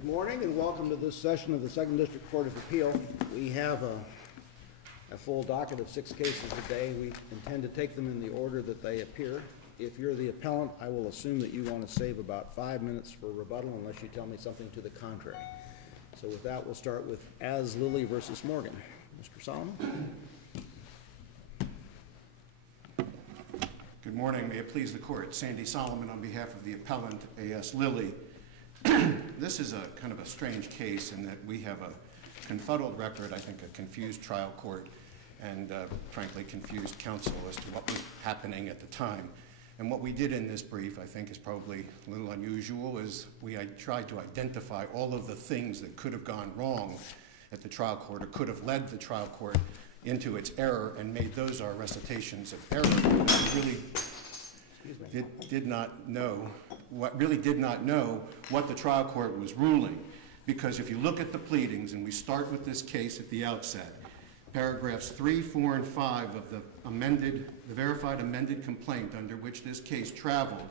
Good morning and welcome to this session of the Second District Court of Appeal. We have a full docket of 6 cases today. We intend to take them in the order that they appear. If you're the appellant, I will assume that you want to save about 5 minutes for rebuttal unless you tell me something to the contrary. So with that, we'll start with As Lilly versus Morgan. Mr. Solomon. Good morning. May it please the court. Sandy Solomon on behalf of the appellant, A.S. Lilly. This is a kind of a strange case in that we have a confuddled record, I think a confused trial court, and frankly confused counsel as to what was happening at the time. And what we did in this brief, I think is probably a little unusual, is we tried to identify all of the things that could have gone wrong at the trial court or could have led the trial court into its error and made those our recitations of error. We really did not know what the trial court was ruling, because if you look at the pleadings, and we start with this case at the outset, paragraphs 3, 4, and 5 of the verified amended complaint under which this case traveled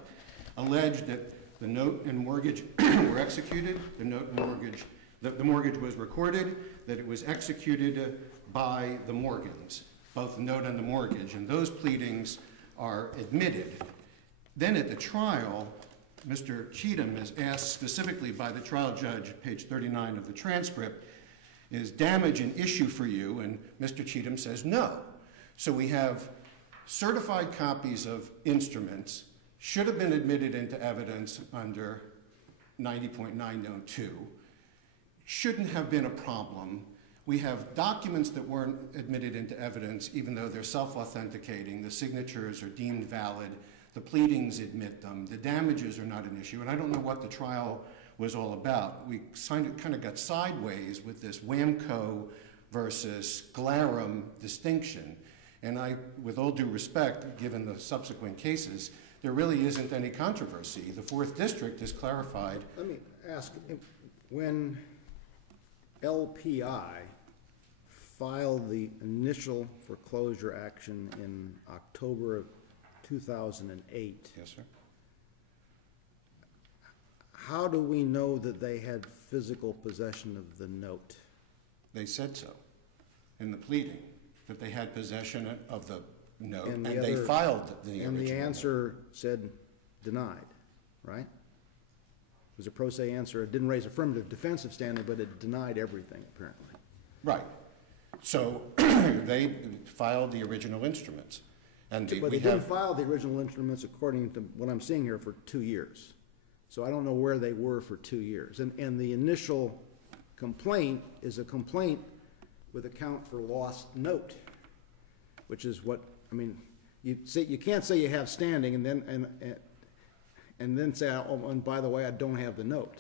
alleged that the note and mortgage were executed, the mortgage was recorded, that it was executed by the Morgans, both the note and the mortgage, and those pleadings are admitted. Then at the trial, Mr. Cheatham is asked specifically by the trial judge, page 39 of the transcript, is damage an issue for you? And Mr. Cheatham says no. So we have certified copies of instruments, should have been admitted into evidence under 90.902, shouldn't have been a problem. We have documents that weren't admitted into evidence, even though they're self-authenticating. The signatures are deemed valid. The pleadings admit them. The damages are not an issue. And I don't know what the trial was all about. We kind of got sideways with this Wamco versus Glarum distinction. And with all due respect, given the subsequent cases, there really isn't any controversy. The 4th District has clarified. Let me ask, when LPI filed the initial foreclosure action in October of 2008. Yes, sir. How do we know that they had physical possession of the note? They said so in the pleading, that they had possession of the note, and they filed the original. And the answer said denied, right? It was a pro se answer. It didn't raise affirmative defensive standing, but it denied everything, apparently. Right. So they filed the original instruments. But they didn't file the original instruments, according to what I'm seeing here, for 2 years. So I don't know where they were for 2 years. And the initial complaint is a complaint with a count for lost note, which is what, I mean, you can't say you have standing and then say, oh, and by the way, I don't have the note.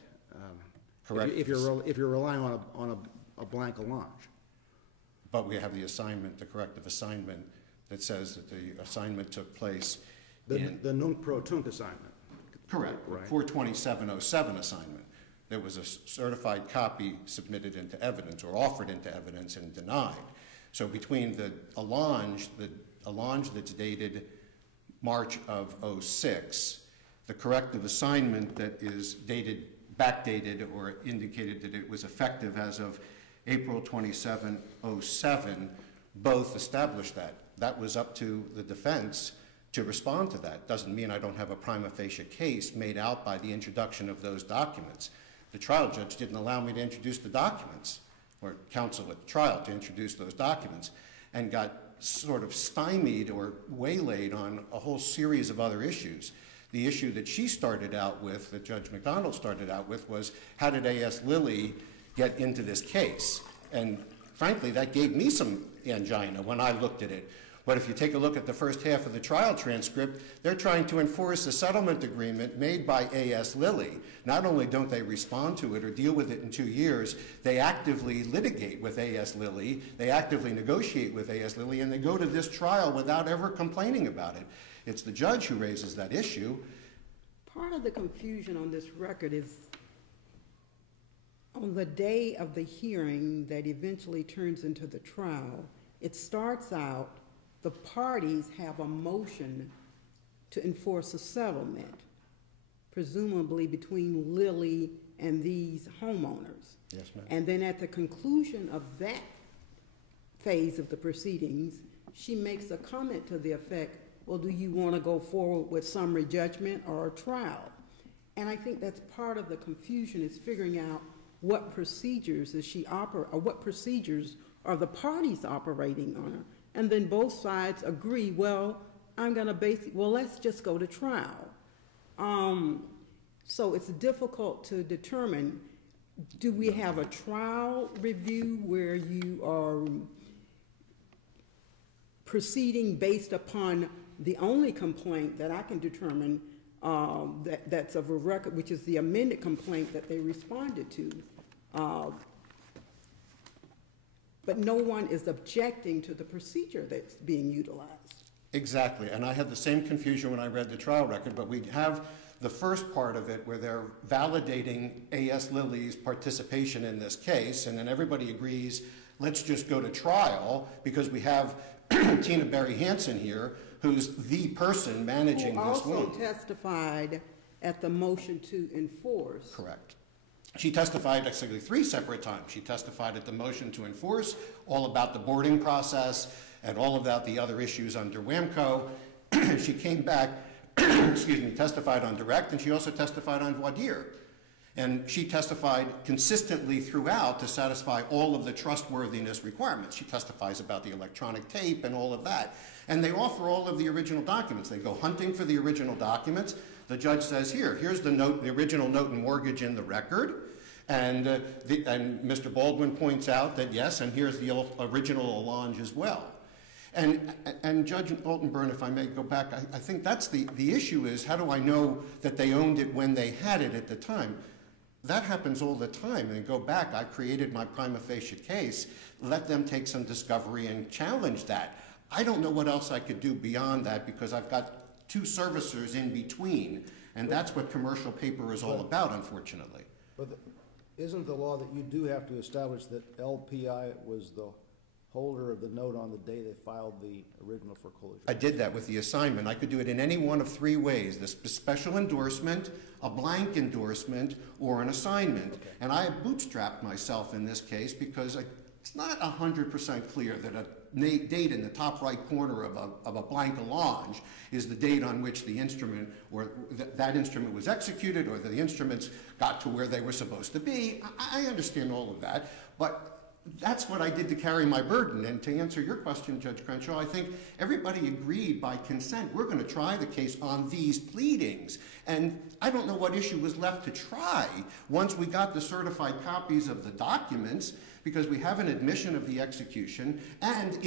Correct. If you're relying on a blank allonge. But we have the assignment, the corrective assignment, that says that the assignment took place the nunc pro tunc assignment. Correct. Right. 42707 assignment. There was a certified copy submitted into evidence or offered into evidence and denied. So between the allonge that's dated March of 06, the corrective assignment that is backdated or indicated that it was effective as of April 27, 07, both established that. That was up to the defense to respond to that. Doesn't mean I don't have a prima facie case made out by the introduction of those documents. The trial judge didn't allow me to introduce the documents, or counsel at the trial to introduce those documents, and got sort of stymied or waylaid on a whole series of other issues. The issue that she started out with, that Judge McDonald started out with, was how did A.S. Lilly get into this case? And frankly, that gave me some angina when I looked at it. But if you take a look at the first half of the trial transcript, they're trying to enforce a settlement agreement made by A.S. Lilly. Not only don't they respond to it or deal with it in 2 years, they actively litigate with A.S. Lilly, they actively negotiate with A.S. Lilly, and they go to this trial without ever complaining about it. It's the judge who raises that issue. Part of the confusion on this record is on the day of the hearing that eventually turns into the trial, it starts out, the parties have a motion to enforce a settlement presumably between Lily and these homeowners. Yes, ma'am. And then at the conclusion of that phase of the proceedings, she makes a comment to the effect, well, do you want to go forward with summary judgment or a trial? And I think that's part of the confusion, is figuring out what procedures is she or what procedures are the parties operating on her. And then both sides agree, well, let's just go to trial. So it's difficult to determine, do we have a trial review where you are proceeding based upon the only complaint that I can determine that's of a record, which is the amended complaint that they responded to. But no one is objecting to the procedure that's being utilized. Exactly, and I had the same confusion when I read the trial record, but we have the first part of it where they're validating A.S. Lilly's participation in this case, and then everybody agrees, let's just go to trial, because we have Tina Barry Hanson here, who's the person managing this loan. Who also testified at the motion to enforce. Correct. She testified actually 3 separate times. She testified at the motion to enforce, all about the boarding process, and all about the other issues under Wamco. She came back, testified on direct, and she also testified on voir dire. And she testified consistently throughout to satisfy all of the trustworthiness requirements. She testifies about the electronic tape and all of that. And they offer all of the original documents. They go hunting for the original documents. The judge says, here's the note, the original note and mortgage in the record. And Mr. Baldwin points out that yes, and here's the original allonge as well. And Judge Altenburn, if I may go back, I think that's the issue is, how do I know that they owned it when they had it at the time? That happens all the time. And go back, I created my prima facie case, let them take some discovery and challenge that. I don't know what else I could do beyond that, because I've got 2 servicers in between, and that's what commercial paper is all about, unfortunately. But isn't the law that you do have to establish that LPI was the holder of the note on the day they filed the original foreclosure? I did that with the assignment. I could do it in any one of 3 ways: the special endorsement, a blank endorsement, or an assignment. Okay. And I bootstrapped myself in this case because it's not 100% clear that a date in the top right corner of a blank allonge is the date on which the instrument or that instrument was executed, or that the instruments got to where they were supposed to be. I understand all of that, but that's what I did to carry my burden. And to answer your question, Judge Crenshaw, I think everybody agreed by consent, we're going to try the case on these pleadings. And I don't know what issue was left to try once we got the certified copies of the documents, because we have an admission of the execution, and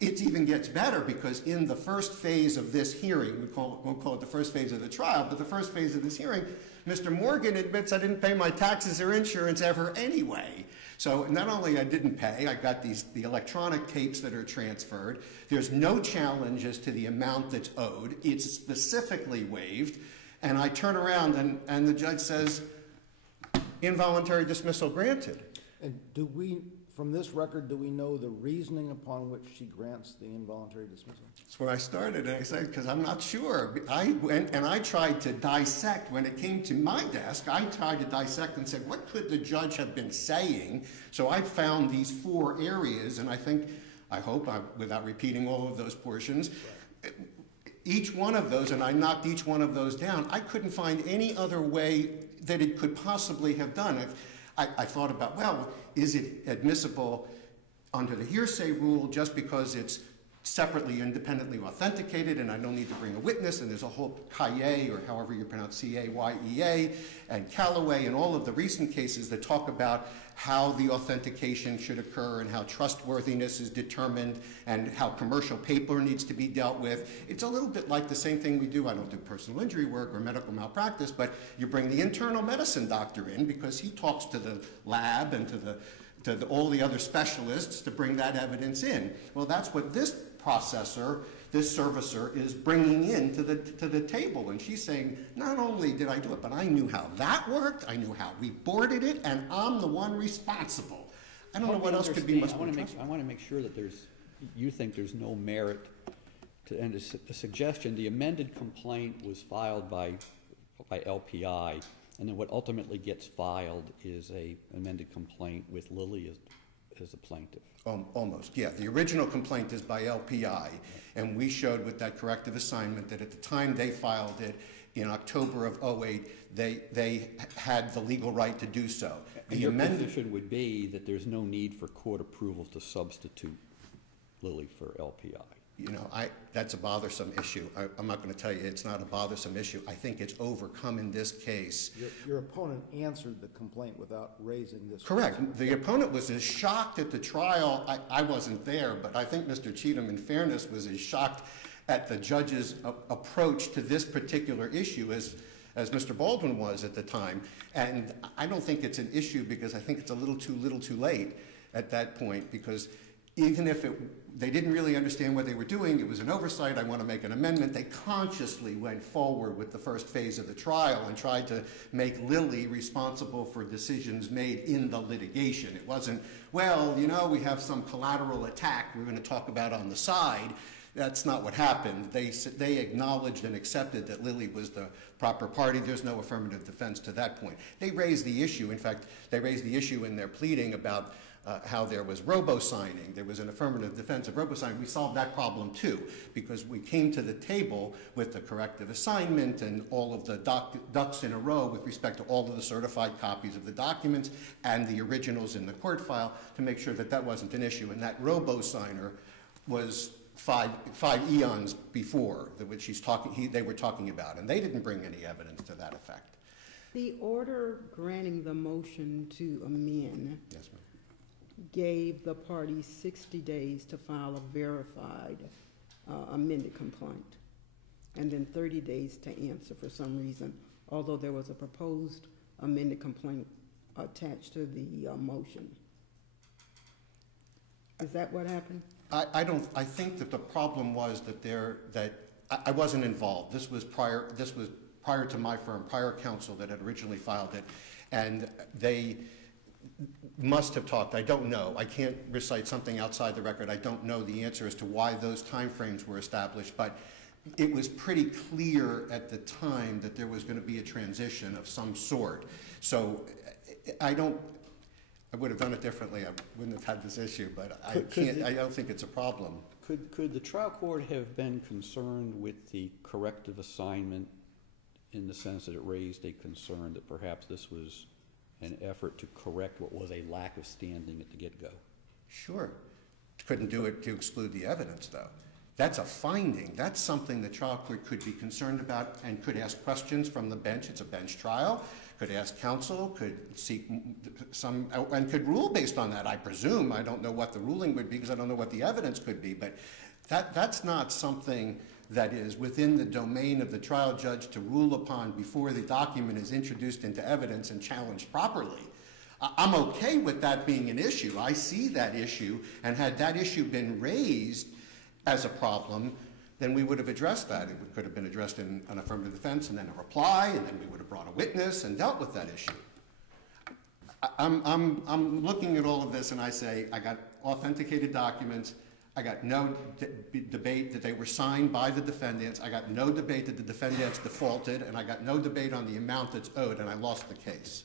it even gets better, because in the first phase of this hearing, we won't call it the first phase of the trial, but the first phase of this hearing, Mr. Morgan admits I didn't pay my taxes or insurance ever anyway. So not only I didn't pay, I got the electronic tapes that are transferred. There's no challenge as to the amount that's owed. It's specifically waived. And I turn around and the judge says, involuntary dismissal granted. And do we, from this record, do we know the reasoning upon which she grants the involuntary dismissal? That's where I started, and I said, because I'm not sure. I went and I tried to dissect. When it came to my desk, I tried to dissect and said, what could the judge have been saying? So I found these 4 areas, and I hope, without repeating all of those portions, each one of those, and I knocked each one of those down. I couldn't find any other way that it could possibly have done. I thought about, well, is it admissible under the hearsay rule just because it's separately, independently authenticated, and I don't need to bring a witness, and there's a whole Caye, or however you pronounce C-A-Y-E-A, and Callaway, and all of the recent cases that talk about how the authentication should occur and how trustworthiness is determined and how commercial paper needs to be dealt with. It's a little bit like the same thing we do. I don't do personal injury work or medical malpractice, but you bring the internal medicine doctor in because he talks to the lab and to all the other specialists to bring that evidence in. Well, that's what this processor, this servicer, is bringing in to the table. And she's saying, not only did I do it, but I knew how that worked, I knew how we boarded it, and I'm the one responsible. I don't know what else could be much more trustworthy. I want to make sure that you think there's no merit to, and the suggestion, the amended complaint was filed by by LPI, and then what ultimately gets filed is a amended complaint with Lilly as the plaintiff. Almost, yeah. The original complaint is by LPI, and we showed with that corrective assignment that at the time they filed it in October of '08, they had the legal right to do so. And your position would be that there's no need for court approval to substitute Lilly for LPI. You know, that's a bothersome issue. I'm not going to tell you it's not a bothersome issue. I think it's overcome in this case. Your opponent answered the complaint without raising this. Correct. The opponent was as shocked at the trial. I wasn't there, but I think Mr. Cheatham, in fairness, was as shocked at the judge's approach to this particular issue as Mr. Baldwin was at the time. And I don't think it's an issue because I think it's a little too late at that point, because even if they didn't really understand what they were doing, it was an oversight, I want to make an amendment, they consciously went forward with the first phase of the trial and tried to make Lilly responsible for decisions made in the litigation. It wasn't, well, you know, we have some collateral attack we're going to talk about on the side. That's not what happened. They acknowledged and accepted that Lilly was the proper party. There's no affirmative defense to that point. They raised the issue. In fact, they raised the issue in their pleading about how there was robo-signing. There was an affirmative defense of robo-signing. We solved that problem too, because we came to the table with the corrective assignment and all of the ducks in a row with respect to all of the certified copies of the documents and the originals in the court file to make sure that that wasn't an issue. And that robo-signer was five eons before which they were talking about, and they didn't bring any evidence to that effect. The order granting the motion to amend, Yes, ma'am. gave the parties 60 days to file a verified amended complaint, and then 30 days to answer for some reason, although there was a proposed amended complaint attached to the motion. Is that what happened? I think that the problem was that I wasn't involved. This was prior to my firm, prior counsel that had originally filed it, and they must have talked. I don't know. I can't recite something outside the record. I don't know the answer as to why those timeframes were established, but it was pretty clear at the time that there was going to be a transition of some sort. So I would have done it differently. I wouldn't have had this issue, but I don't think it's a problem. Could the trial court have been concerned with the corrective assignment in the sense that it raised a concern that perhaps this was an effort to correct what was a lack of standing at the get-go? Sure. Couldn't do it to exclude the evidence, though. That's a finding. That's something the trial court could be concerned about and could ask questions from the bench. It's a bench trial. Could ask counsel, could seek some, and could rule based on that, I presume. I don't know what the ruling would be because I don't know what the evidence could be, but that's not something that is within the domain of the trial judge to rule upon before the document is introduced into evidence and challenged properly. I'm okay with that being an issue. I see that issue, and had that issue been raised as a problem, then we would have addressed that. It could have been addressed in an affirmative defense and then a reply, and then we would have brought a witness and dealt with that issue. I'm looking at all of this and I say, I got authenticated documents. I got no debate that they were signed by the defendants. I got no debate that the defendants defaulted, and I got no debate on the amount that's owed, and I lost the case.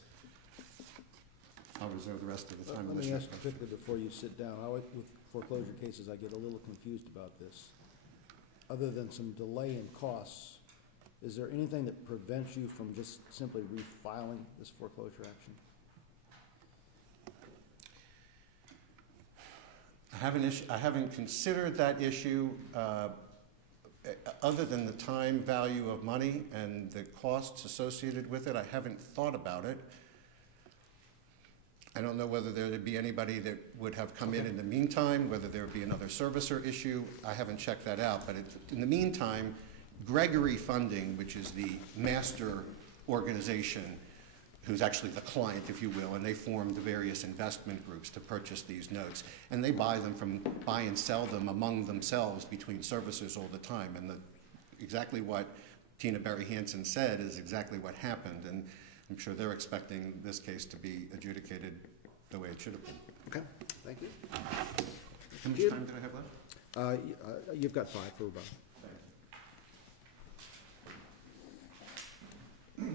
I'll reserve the rest of the time. Let me ask quickly before you sit down. With foreclosure cases, I get a little confused about this. Other than some delay in costs, is there anything that prevents you from just simply refiling this foreclosure action? I haven't considered that issue other than the time value of money and the costs associated with it. I haven't thought about it. I don't know whether there would be anybody that would have come in the meantime, whether there would be another servicer issue. I haven't checked that out. But in the meantime, Gregory Funding, which is the master organization, who's actually the client, if you will, and they form the various investment groups to purchase these notes. And they buy and sell them among themselves between servicers all the time. And exactly what Tina Barry Hanson said is exactly what happened. And I'm sure they're expecting this case to be adjudicated the way it should have been. Okay, thank you. How much time did I have left? You've got 5 for rebuttal. Thanks.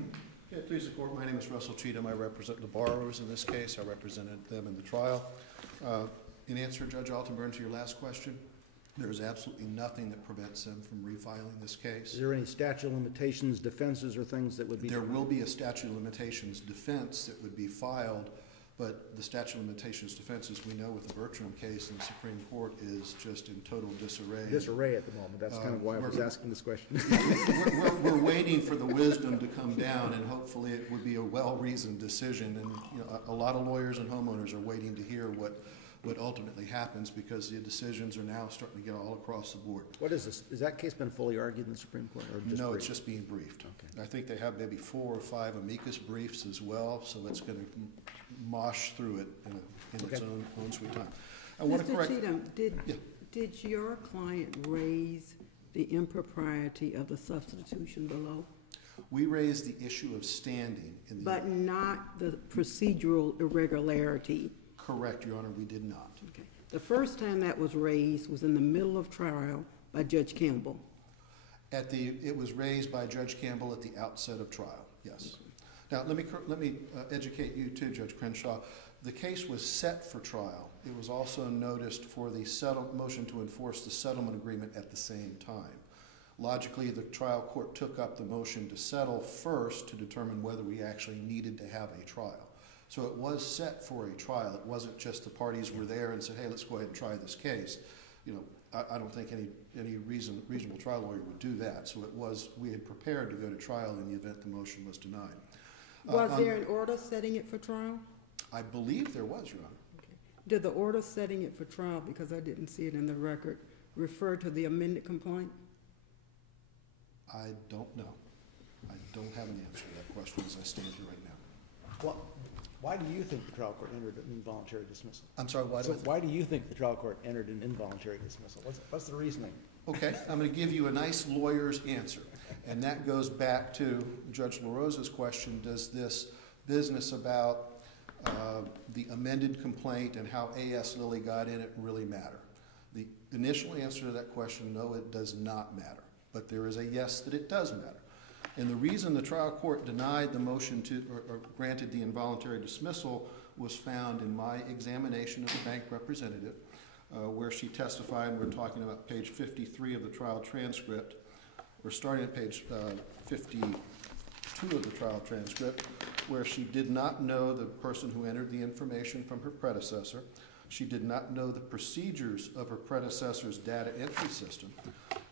please the court, my name is Russell Cheatham. I represent the borrowers in this case. I represented them in the trial. In answer, Judge Altenburn, to your last question, there is absolutely nothing that prevents them from refiling this case. Is there any statute of limitations, defenses, or things that would be? There will be a statute of limitations defense that would be filed, but the statute of limitations defense, as we know with the Bartram case in the Supreme Court, is just in total disarray. Disarray at the moment. That's kind of why I was asking this question. We're waiting for the wisdom to come down, and hopefully it would be a well-reasoned decision. And you know, a lot of lawyers and homeowners are waiting to hear what ultimately happens, because the decisions are now starting to get all across the board. What is this? Has that case been fully argued in the Supreme Court? Or just No, briefed? it's just being briefed. Okay. I think they have maybe 4 or 5 amicus briefs as well, so it's going to mosh through it in its own sweet time. I want to Mr. correct. Cheatham, Yeah. did your client raise the impropriety of the substitution below? We raised the issue of standing in the. But not the procedural irregularity? Correct, Your Honor, we did not. Okay. The first time that was raised was in the middle of trial by Judge Campbell. It was raised by Judge Campbell at the outset of trial, yes. Now, let me educate you too, Judge Crenshaw. The case was set for trial. It was also noticed for the motion to enforce the settlement agreement at the same time. Logically, the trial court took up the motion to settle first to determine whether we actually needed to have a trial. So it was set for a trial. It wasn't just the parties were there and said, hey, let's go ahead and try this case. You know, I don't think any reasonable trial lawyer would do that. So we had prepared to go to trial in the event the motion was denied. Was there an order setting it for trial? I believe there was, Your Honor. Okay. Did the order setting it for trial, because I didn't see it in the record, refer to the amended complaint? I don't know. I don't have an answer to that question as I stand here right now. Well, why do you think the trial court entered an involuntary dismissal? I'm sorry, Why do you think the trial court entered an involuntary dismissal? What's the reasoning? Okay, I'm going to give you a nice lawyer's answer. And that goes back to Judge LaRosa's question, does this business about the amended complaint and how A.S. Lilly got in it really matter? The initial answer to that question, no, it does not matter. But there is a yes that it does matter. And the reason the trial court denied the motion to, or granted the involuntary dismissal, was found in my examination of the bank representative, where she testified, and we're talking about page 53 of the trial transcript. We're starting at page 52 of the trial transcript, where she did not know the person who entered the information from her predecessor. She did not know the procedures of her predecessor's data entry system.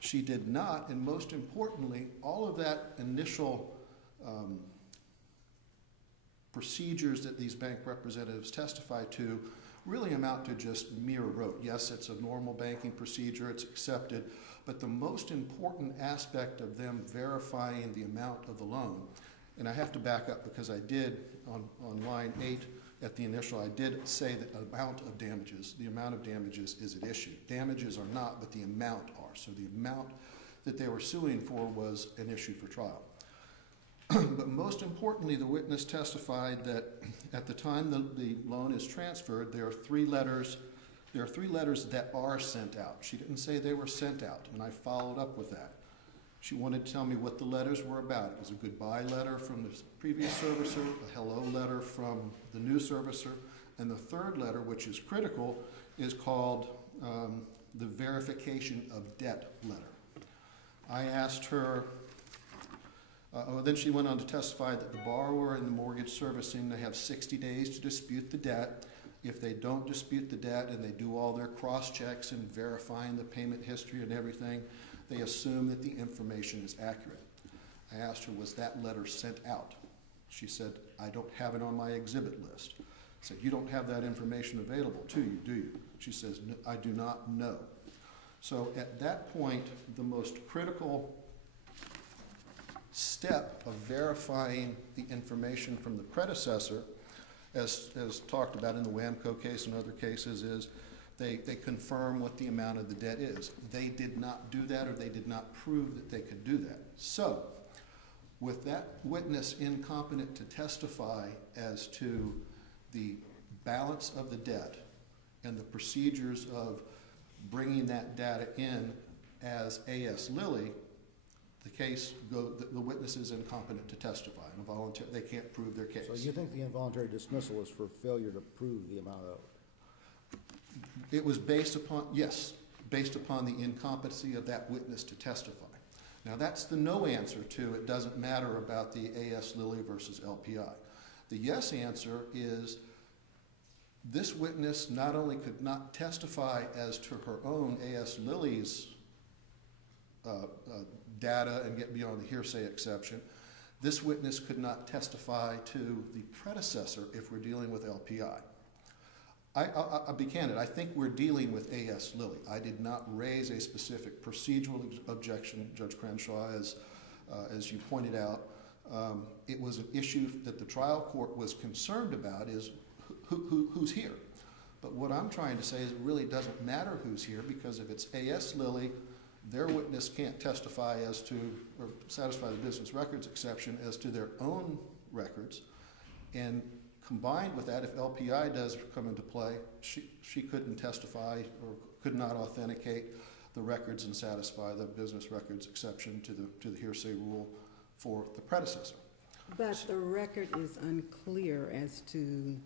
She did not, and most importantly, all of that initial procedures that these bank representatives testified to really amount to just mere rote. Yes, it's a normal banking procedure, it's accepted, but the most important aspect of them verifying the amount of the loan, and I have to back up because I did, on line 8 at the initial, I did say that the amount of damages is at issue. Damages are not, but the amount are. So the amount that they were suing for was an issue for trial. But most importantly, the witness testified that at the time the loan is transferred, there are 3 letters. There are 3 letters that are sent out. She didn't say they were sent out, and I followed up with that. She wanted to tell me what the letters were about. It was a goodbye letter from the previous servicer, a hello letter from the new servicer, and the 3rd letter, which is critical, is called the verification of debt letter. I asked her, then she went on to testify that the borrower and the mortgage servicing, they have 60 days to dispute the debt. If they don't dispute the debt and they do all their cross-checks and verifying the payment history and everything, they assume that the information is accurate. I asked her, was that letter sent out? She said, I don't have it on my exhibit list. I said, you don't have that information available to you, do you? She says, no, I do not know. So at that point, the most critical step of verifying the information from the predecessor, as talked about in the Wamco case and other cases, is they confirm what the amount of the debt is. They did not do that, or they did not prove that they could do that. So with that witness incompetent to testify as to the balance of the debt and the procedures of bringing that data in as A.S. Lilly, the witness is incompetent to testify, and they can't prove their case. So you think the involuntary dismissal was for failure to prove the amount owed? It was based upon the incompetency of that witness to testify. Now, that's the no answer to it doesn't matter about the A.S. Lilly versus LPI. The yes answer is this witness not only could not testify as to her own A.S. Lilly's data and get beyond the hearsay exception, this witness could not testify to the predecessor if we're dealing with LPI. I'll be candid. I think we're dealing with A.S. Lilly. I did not raise a specific procedural objection, Judge Crenshaw, as you pointed out. It was an issue that the trial court was concerned about is who's here. But what I'm trying to say is it really doesn't matter who's here, because if it's A.S. Lilly, their witness can't testify as to or satisfy the business records exception as to their own records. And combined with that, if LPI does come into play, she couldn't testify or could not authenticate the records and satisfy the business records exception to the hearsay rule for the predecessor. But the record is unclear as to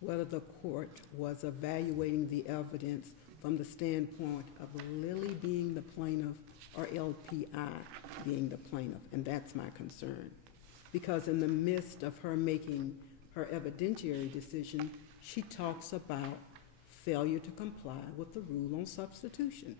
whether the court was evaluating the evidence from the standpoint of Lilly being the plaintiff or LPI being the plaintiff, and that's my concern. Because in the midst of her making her evidentiary decision, she talks about failure to comply with the rule on substitution.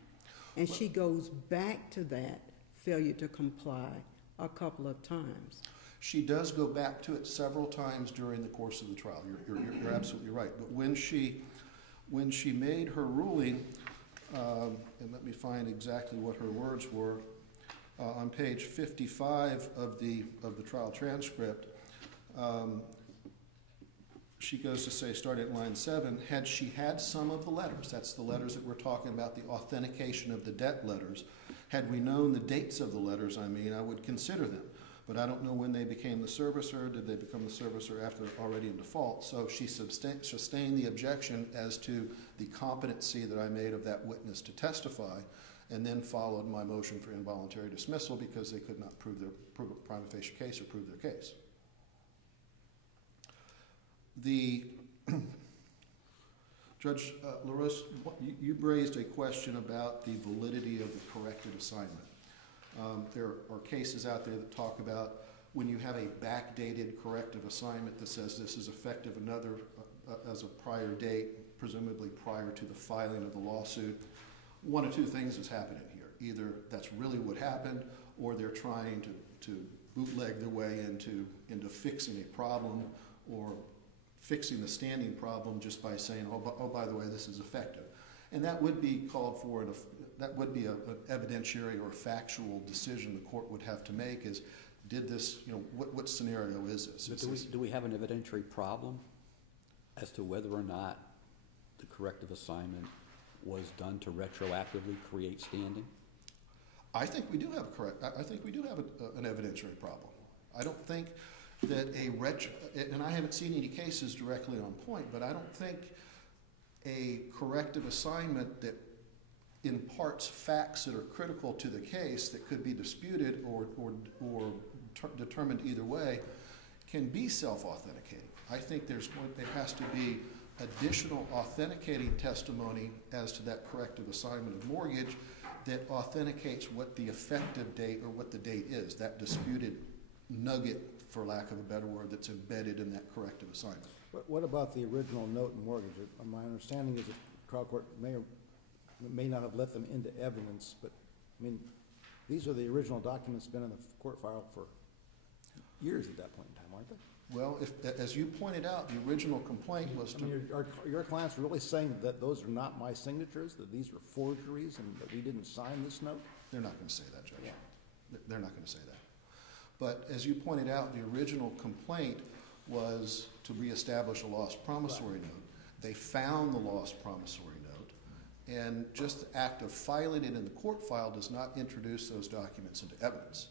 And she goes back to that failure to comply a couple of times. She does go back to it several times during the course of the trial. You're absolutely right. But when she made her ruling, and let me find exactly what her words were, on page 55 of the trial transcript, she goes to say, starting at line 7, had she had some of the letters, that's the letters that we're talking about, the authentication of the debt letters, had we known the dates of the letters, I would consider them. But I don't know when they became the servicer. Did they become the servicer after already in default? So she sustained the objection as to the competency that I made of that witness to testify, and then followed my motion for involuntary dismissal because they could not prove a prima facie case or prove their case. Judge LaRose, you raised a question about the validity of the corrected assignment. There are cases out there that talk about when you have a backdated corrective assignment that says this is effective as a prior date, presumably prior to the filing of the lawsuit. One of two things is happening here. Either that's really what happened, or they're trying to bootleg their way into fixing a problem, or fixing the standing problem just by saying, oh, by the way, this is effective. And that would be called for, that would be an evidentiary or factual decision the court would have to make is, did this, what scenario is this? Do we have an evidentiary problem as to whether or not the corrective assignment was done to retroactively create standing? I think we do have an evidentiary problem. I don't think that and I haven't seen any cases directly on point, but I don't think a corrective assignment that imparts facts that are critical to the case that could be disputed or determined either way can be self-authenticating. I think there has to be additional authenticating testimony as to that corrective assignment of mortgage that authenticates what the effective date or what the date is, that disputed nugget, for lack of a better word, that's embedded in that corrective assignment. What about the original note and mortgage? My understanding is that the trial court may not have let them into evidence, but these are the original documents been in the court file for years at that point in time, aren't they? Well, as you pointed out, the original complaint was to... Are your clients really saying that those are not my signatures, that these are forgeries, and that we didn't sign this note? They're not going to say that, Judge. Yeah. They're not going to say that. But as you pointed out, the original complaint was to reestablish a lost promissory note. They found the lost promissory note, and just the act of filing it in the court file does not introduce those documents into evidence.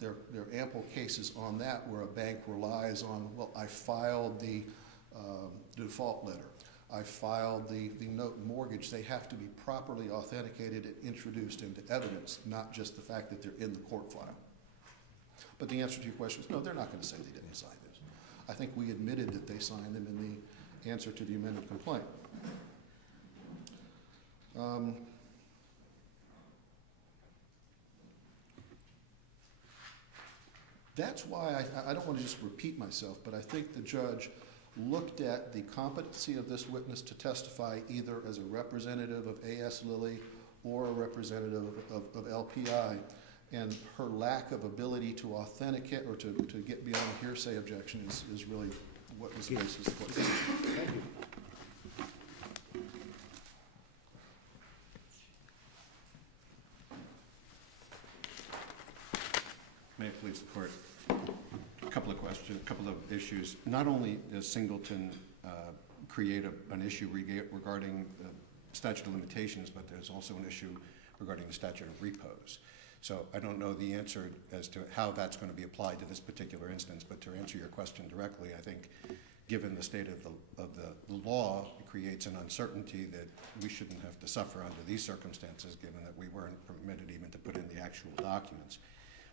There are ample cases on that where a bank relies on, well, I filed the default letter. I filed the note and mortgage. They have to be properly authenticated and introduced into evidence, not just the fact that they're in the court file. But the answer to your question is no, they're not going to say they didn't sign this. I think we admitted that they signed them in the answer to the amended complaint. That's why I don't want to just repeat myself, but I think the judge looked at the competency of this witness to testify either as a representative of A.S. Lilly or a representative of LPI, and her lack of ability to authenticate or to get beyond a hearsay objection is really what was the basis of the decision. Thank you. May it please the court. A couple of questions, a couple of issues. Not only does Singleton create an issue regarding the statute of limitations, but there's also an issue regarding the statute of repose. So I don't know the answer as to how that's going to be applied to this particular instance, but to answer your question directly, I think given the state of the law, it creates an uncertainty that we shouldn't have to suffer under these circumstances, given that we weren't permitted even to put in the actual documents.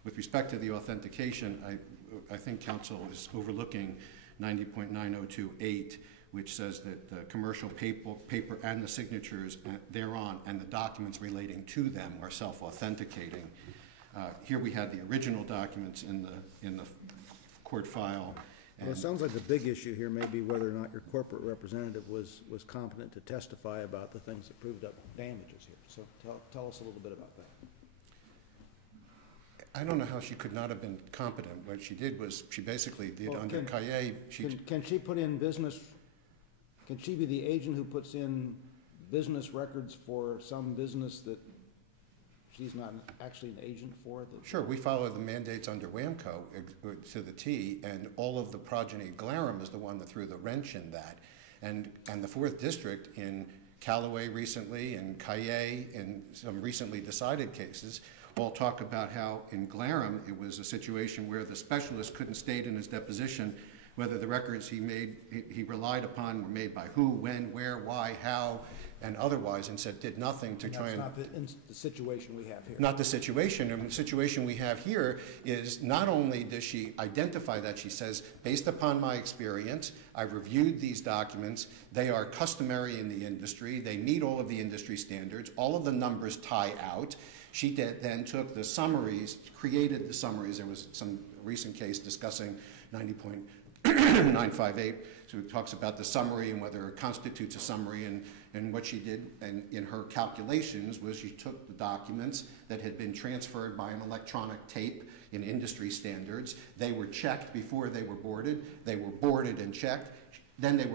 With respect to the authentication, I think counsel is overlooking 90.9028, which says that the commercial paper and the signatures thereon and the documents relating to them are self-authenticating. Here we had the original documents in the court file. Well, it sounds like the big issue here may be whether or not your corporate representative was competent to testify about the things that proved up damages here. So tell us a little bit about that. I don't know how she could not have been competent. What she did was she basically did under Cahier. Can she put in business? Can she be the agent who puts in business records for some business that she's not actually an agent for? Sure, we follow the mandates under Wamco to the T, and all of the progeny. Bartram is the one that threw the wrench in that, and the 4th District in Callaway recently, and Cahier, and some recently decided cases, all talk about how in Bartram it was a situation where the specialist couldn't state in his deposition whether the records he relied upon were made by who, when, where, why, how, and otherwise, and said did nothing to try and... That's not the situation we have here. Not the situation. And the situation we have here is not only does she identify that, she says, based upon my experience, I've reviewed these documents, they are customary in the industry, they meet all of the industry standards, all of the numbers tie out. She then took the summaries, created the summaries. There was some recent case discussing 90.958, so it talks about the summary and whether it constitutes a summary, and what she did in her calculations was she took the documents that had been transferred by an electronic tape in industry standards. They were checked before they were boarded. They were boarded and checked. Then they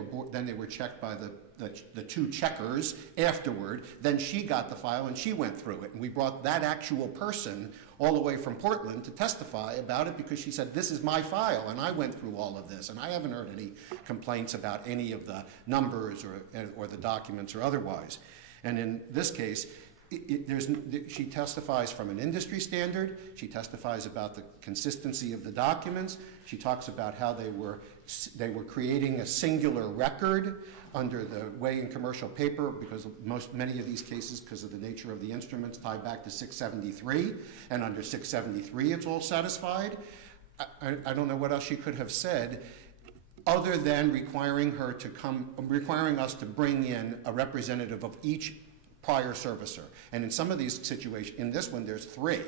were checked by the two checkers afterward. Then she got the file and she went through it. And we brought that actual person all the way from Portland to testify about it because she said, this is my file and I went through all of this. And I haven't heard any complaints about any of the numbers or the documents or otherwise. And in this case, she testifies from an industry standard. She testifies about the consistency of the documents. She talks about how they were creating a singular record under the way in commercial paper, because many of these cases, because of the nature of the instruments, tie back to 673, and under 673 it's all satisfied. I don't know what else she could have said other than requiring us to bring in a representative of each prior servicer. And in some of these situations, in this one there's 3.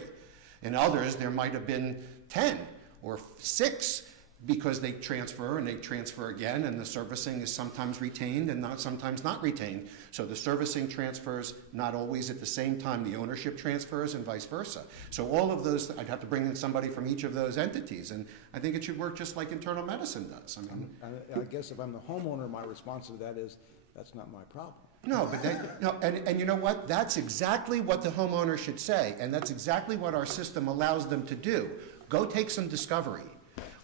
In others there might have been 10 or 6, because they transfer and they transfer again, and the servicing is sometimes retained and sometimes not retained. So the servicing transfers not always at the same time the ownership transfers, and vice versa. So all of those, I'd have to bring in somebody from each of those entities, and I think it should work just like internal medicine does. I guess if I'm the homeowner, my response to that is, that's not my problem. No, but and you know what? That's exactly what the homeowner should say, and that's exactly what our system allows them to do. Go take some discovery.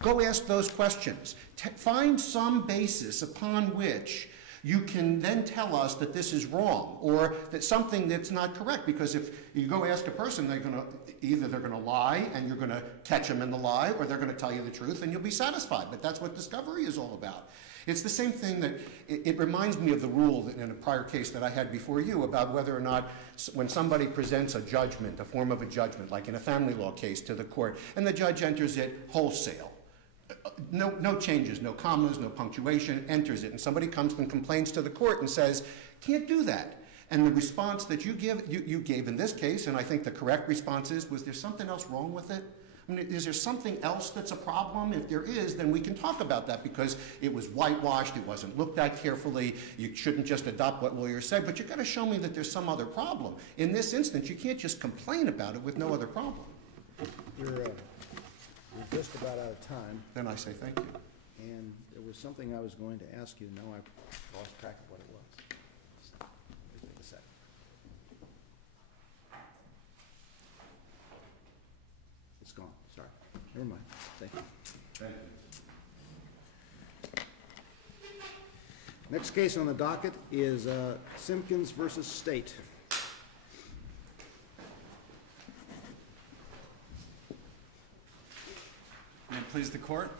Go ask those questions. Find some basis upon which you can then tell us that this is wrong or that something that's not correct. Because if you go ask a person, either they're going to lie and you're going to catch them in the lie, or they're going to tell you the truth and you'll be satisfied. But that's what discovery is all about. It's the same thing that it reminds me of the rule that in a prior case that I had before you about whether or not when somebody presents a judgment, a form of a judgment, like in a family law case to the court, and the judge enters it wholesale. No changes, no commas, no punctuation, enters it, and somebody comes and complains to the court and says, can't do that. And the response that you gave in this case, and I think the correct response is, was there something else wrong with it? I mean, is there something else that's a problem? If there is, then we can talk about that because it was whitewashed, it wasn't looked at carefully, you shouldn't just adopt what lawyers say, but you've got to show me that there's some other problem. In this instance, you can't just complain about it with no other problem. We're just about out of time, Then I say thank you. and there was something I was going to ask you. Now I've lost track of what it was. Wait a second. It's gone. Sorry. Never mind. Thank you. Thank you. Next case on the docket is Simpkins versus State. May it please the court.